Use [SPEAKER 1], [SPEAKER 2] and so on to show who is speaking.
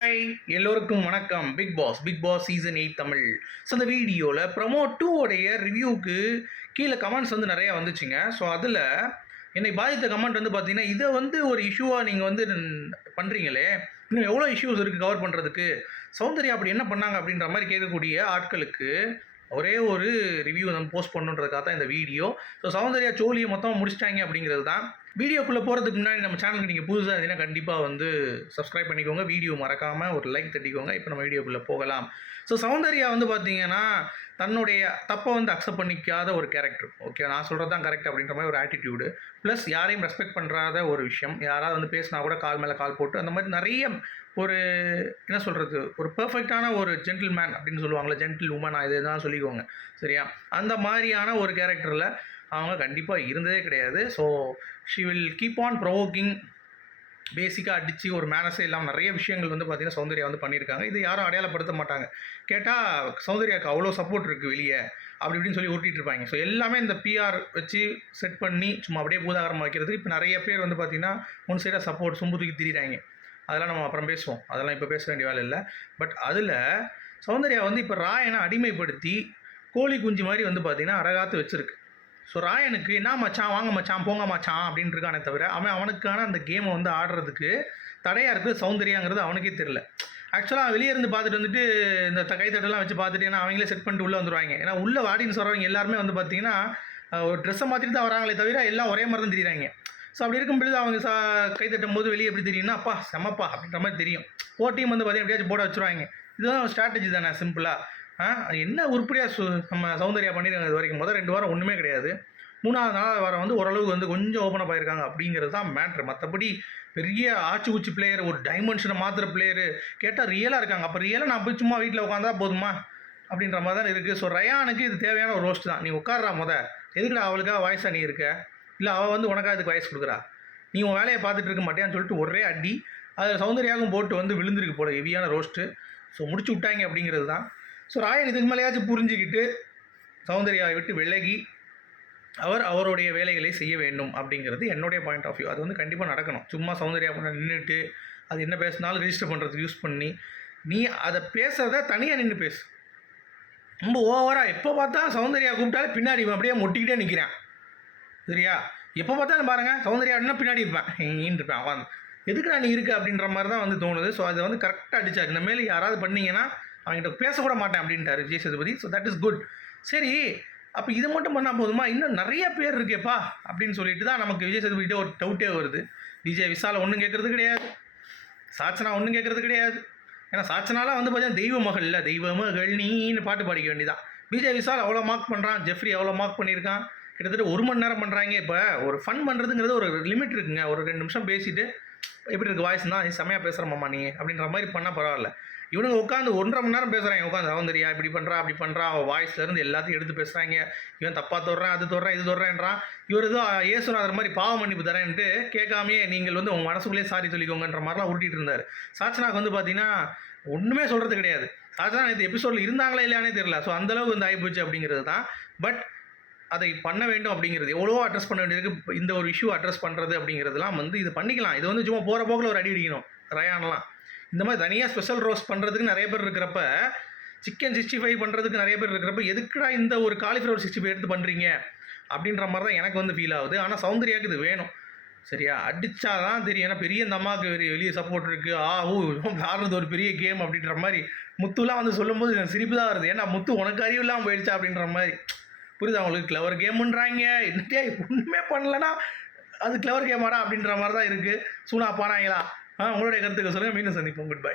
[SPEAKER 1] Hi எல்லோருக்கும் வணக்கம். Bigg Boss Bigg Boss season eight Tamil. So அந்த வீடியோவில் ப்ரமோ டூ உடைய ரிவ்யூக்கு கீழே கமெண்ட்ஸ் வந்து நிறையா வந்துச்சுங்க. ஸோ அதில் என்னை பாதித்த கமெண்ட் வந்து பார்த்தீங்கன்னா இதை வந்து ஒரு இஷ்யூவாக நீங்கள் வந்து பண்ணுறீங்களே இன்னும் எவ்வளோ இஷ்யூஸ் இருக்குது கவர் பண்ணுறதுக்கு சௌந்தர்யா அப்படி என்ன பண்ணாங்க அப்படின்ற மாதிரி கேட்கக்கூடிய ஆட்களுக்கு ஒரே ஒரு ரிவ்யூ நம்ம போஸ்ட் பண்ணுன்றதுக்காக தான் இந்த வீடியோ ஸோ சௌந்தர்யா சோழியை மொத்தமாக முடிச்சிட்டாங்க அப்படிங்கிறது தான். வீடியோக்குள்ளே போகிறதுக்கு முன்னாடி நம்ம சேனலுக்கு நீங்கள் புதுசாக இருந்தீங்கன்னா கண்டிப்பாக வந்து சப்ஸ்கிரைப் பண்ணிக்கோங்க. வீடியோ மறக்காமல் ஒரு லைக் தட்டிக்கோங்க. இப்போ நம்ம வீடியோக்குள்ளே போகலாம். ஸோ சௌந்தர்யா வந்து பார்த்தீங்கன்னா தன்னுடைய தப்பை வந்து அக்செப்ட் பண்ணிக்காத ஒரு கேரக்டர் ஓகே நான் சொல்கிறது தான் கரெக்ட் அப்படின்ற மாதிரி ஒரு ஆட்டிடியூடு ப்ளஸ் யாரையும் ரெஸ்பெக்ட் பண்ணுறாத ஒரு விஷயம். யாராவது வந்து பேசினா கூட கால் மேலே கால் போட்டு அந்த மாதிரி நிறைய ஒரு என்ன சொல்கிறது ஒரு பர்ஃபெக்டான ஒரு ஜென்டில்மேன் அப்படின்னு சொல்லுவாங்களே ஜென்டில் உமன் இது தான் சொல்லிக்கோங்க சரியா? அந்த மாதிரியான ஒரு கேரக்டரில் அவங்க கண்டிப்பாக இருந்ததே கிடையாது. So she will keep on provoking பேசிக்காக அடித்து ஒரு மேனஸே இல்லாமல் நிறைய விஷயங்கள் வந்து பார்த்திங்கன்னா சௌந்தர்யா வந்து பண்ணியிருக்காங்க இது யாரும் அடையாளப்படுத்த மாட்டாங்க. கேட்டால் சௌந்தர்யாவுக்கு அவ்வளோ சப்போர்ட் இருக்குது வெளியே அப்படி இப்படின்னு சொல்லி ஓட்டிகிட்டு இருப்பாங்க. ஸோ எல்லாமே இந்த பிஆர் வச்சு செட் பண்ணி சும்மா அப்படியே பூதாகரம் வைக்கிறதுக்கு இப்போ நிறைய பேர் வந்து பார்த்திங்கன்னா ஒன் சைடாக சப்போர்ட் சும்பு தூக்கி திரிகிறாங்க அதெல்லாம் நம்ம அப்புறம் பேசுவோம். அதெல்லாம் இப்போ பேச வேண்டிய வேலை இல்லை. பட் அதில் சௌந்தர்யா வந்து இப்போ ராயனை அடிமைப்படுத்தி கோழி குஞ்சு மாதிரி வந்து பார்த்திங்கன்னா அழகாத்து வச்சுருக்கு. ஸோ ராயனுக்கு என்ன மச்சான்? வாங்க மச்சான். போங்க மச்சான். அப்படின்னு இருக்கானே தவிர அவன் அவனுக்கான அந்த கேமை வந்து ஆடுறதுக்கு தடையாக இருக்குது சௌந்தர்யாங்கிறது அவனுக்கே தெரில ஆக்சுவலாக வெளியே இருந்து பார்த்துட்டு வந்துட்டு இந்த த- கைத்தட்டெல்லாம் வச்சு பார்த்துட்டு ஏன்னா அவங்களே செட் பண்ணிட்டு உள்ளே வந்துருவாங்க. ஏன்னா உள்ள வாடின்னு சொல்கிறவங்க எல்லாருமே வந்து பார்த்தீங்கன்னா ஒரு ட்ரெஸ்ஸை மாற்றிட்டு தான் வராங்களே தவிர எல்லாம் ஒரே மாதிரி தான் தெரியுறாங்க. ஸோ அப்படி இருக்கும் பொழுது அவங்க சா கை தட்டும் போது வெளியே எப்படி தெரியும்னா அப்பா செமப்பா அப்படின்ற மாதிரி தெரியும். ஓ டீம் வந்து பார்த்தீங்கன்னா எப்படியாச்சும் போட வச்சுருவாங்க. இதுதான் ஸ்ட்ராட்டஜி தானே சிம்பிளாக ஆ என்ன உருப்படியாக சு நம்ம சௌந்தர்யா பண்ணியிருக்காங்க இது வரைக்கும். முதல் ரெண்டு வாரம் ஒன்றுமே கிடையாது. மூணாவது நாலாவது வாரம் வந்து ஓரளவுக்கு வந்து கொஞ்சம் ஓப்பன் அப் ஆயிருக்காங்க அப்படிங்கிறது தான் மேட்ரு மற்றபடி பெரிய ஆச்சு உச்சி பிளேயர் ஒரு டைமென்ஷனை மாற்றுற பிளேயரு கேட்டால் ரியலாக இருக்காங்க. அப்போ ரியலாக நான் போய் சும்மா வீட்டில் உட்காந்தா போதுமா? அப்படின்ற மாதிரி தான் இருக்குது ஸோ ரயானுக்கு இது தேவையான ஒரு ரோஸ்ட் தான். நீ உட்கார்றா முத. எதுக்குடா அவளுக்காக வயசாக நீ இருக்க? இல்லை அவள் வந்து உனக்காக இதுக்கு வயசு கொடுக்குறா. நீ உன் வேலையை பார்த்துட்டு இருக்க மாட்டேன்னு சொல்லிட்டு ஒரே அடி அதில் சௌந்தர்யாவும் போட்டு வந்து விழுந்திருக்கு போல ஹெவியான ரோஸ்ட்டு ஸோ முடிச்சு விட்டாங்க அப்படிங்கிறது தான் ஸோ ராயன் இதுக்கு மேலேயாச்சும் புரிஞ்சுக்கிட்டு சௌந்தர்யாவை விட்டு விலகி அவர் அவருடைய வேலைகளை செய்ய வேண்டும் அப்படிங்கிறது என்னுடைய பாயிண்ட் ஆஃப் வியூ அது வந்து கண்டிப்பாக நடக்கணும். சும்மா சௌந்தர்யா பண்ண நின்றுட்டு அது என்ன பேசினாலும் ரிஜிஸ்டர் பண்ணுறதுக்கு யூஸ் பண்ணி நீ அதை பேசுகிறத தனியாக நின்று பேசு. ரொம்ப ஓவராக எப்போ பார்த்தா சௌந்தர்யா கூப்பிட்டாலே பின்னாடி அப்படியே மொட்டிக்கிட்டே நிற்கிறேன் சரியா? எப்போ பார்த்தாலும் பாருங்கள் சௌந்தர்யா அப்படின்னா பின்னாடி இருப்பேன் ஈன்னு இருப்பேன் அவன் எதுக்குடா நீ இருக்க அப்படின்ற மாதிரி தான் வந்து தோணுது. ஸோ அதை வந்து கரெக்டாக அடிச்சார். இந்த மேலே யாராவது பண்ணீங்கன்னா அவங்ககிட்ட பேசக்கூட மாட்டேன் அப்படின்ட்டார் Vijay Sethupathi. So that is good சரி அப்போ இது மட்டும் பண்ணால் போதுமா? இன்னும் நிறைய பேர் இருக்கேப்பா அப்படின்னு சொல்லிட்டு தான் நமக்கு விஜய் சேதுபதிகிட்ட ஒரு டவுட்டே வருது. விஜய் விசால ஒன்றும் கேட்குறது கிடையாது. சாச்சனா ஒன்றும் கேட்குறது கிடையாது. ஏன்னா சாச்சனாலாம் வந்து பார்த்தீங்கன்னா தெய்வ மகள் இல்லை. தெய்வ மகள் நீன்னு பாட்டு பாடிக்க வேண்டியதான் விஜய் விசால் அவ்வளோ மார்க் பண்ணுறான் ஜெஃப்ரி அவ்வளோ மார்க் பண்ணியிருக்கான். கிட்டத்தட்ட ஒரு மணி நேரம் பண்ணுறாங்க இப்போ ஒரு ஃபன் பண்ணுறதுங்கிறது ஒரு லிமிட் இருக்குங்க. ஒரு ரெண்டு நிமிஷம் பேசிட்டு எப்படி இருக்கு வாய்ஸ் தான் நீ செம்மையாக பேசுகிறமாம்மா நீ அப்படின்ற மாதிரி பண்ணால் பரவாயில்ல. இவனுங்க உட்காந்து ஒன்றரை மணி நேரம் பேசுகிறாங்க உட்காந்து சௌந்தர்யா இப்படி பண்ணுறா அப்படி பண்ணுறா அவள் வாய்ஸ்லேருந்து எல்லாத்தையும் எடுத்து பேசுகிறாங்க இவன் தப்பாக தொடுறான் அது தொடுறான் இது தொடுறேன்றான். இவர் ஏதோ ஏசுநாதர் மாதிரி பாவம் மன்னிப்பு தரேன்ட்டு கேட்காமையே நீங்கள் வந்து உங்கள் மனசுக்குள்ளேயே சாரி சொல்லிக்கோங்கன்ற மாதிரிலாம் உருட்டிட்டு இருந்தார். சாச்சனாக்கு வந்து பார்த்தீங்கன்னா ஒன்றுமே சொல்கிறது கிடையாது. சாச்சனா நேற்று எபிசோடில் இருந்தாங்களா இல்லையானே தெரியல. ஸோ அந்தளவுக்கு வந்து ஆகிப்போச்சு அப்படிங்கிறது தான். பட் அதை பண்ண வேண்டும் அப்படிங்கிறது. எவ்வளோ அட்ரஸ் பண்ண வேண்டியிருக்கு. இந்த ஒரு இஷ்யூ அட்ரஸ் பண்ணுறது அப்படிங்கிறதுலாம் வந்து இது பண்ணிக்கலாம். இது வந்து சும்மா போகிற போக்கில் ஒரு அடி அடிக்கணும் ரயானலாம். இந்த மாதிரி தனியாக ஸ்பெஷல் ரோஸ்ட் பண்ணுறதுக்கு நிறைய பேர் இருக்கிறப்ப சிக்கன் சிக்ஸ்டி ஃபைவ் பண்ணுறதுக்கு நிறைய பேர் இருக்கிறப்ப எதுக்குடா இந்த ஒரு காலிஃப்ளவர் சிக்ஸ்டி ஃபைவ் எடுத்து பண்ணுறீங்க அப்படின்ற மாதிரி தான் எனக்கு வந்து ஃபீல் ஆகுது. ஆனால் சௌந்தர்யாவுக்கு இது வேணும். சரியா? அடிச்சாதான் தெரியும். ஏன்னா பெரிய இந்த அம்மாவுக்கு வெளியே வெளியே சப்போர்ட் இருக்குது ஆ ஊ ஆடுறது ஒரு பெரிய கேம் அப்படின்ற மாதிரி முத்துலாம் வந்து சொல்லும்போது எனக்கு சிரிப்பு தான் வருது. ஏன்னா முத்து உனக்கு அறிவு இல்லாமல் போயிடுச்சா அப்படின்ற மாதிரி. புரியுது அவங்களுக்கு கிளவர் கேமுன்றாங்க என்னட்டே ஒன்றுமே பண்ணலன்னா அது கிளவர் கேமாடா அப்படின்ற மாதிரி தான் இருக்குது சூனா பானாங்களா? ஆ உங்களுடைய கருத்துக்கு சொல்லுங்கள் மீண்டும் சந்திப்போம். Good bye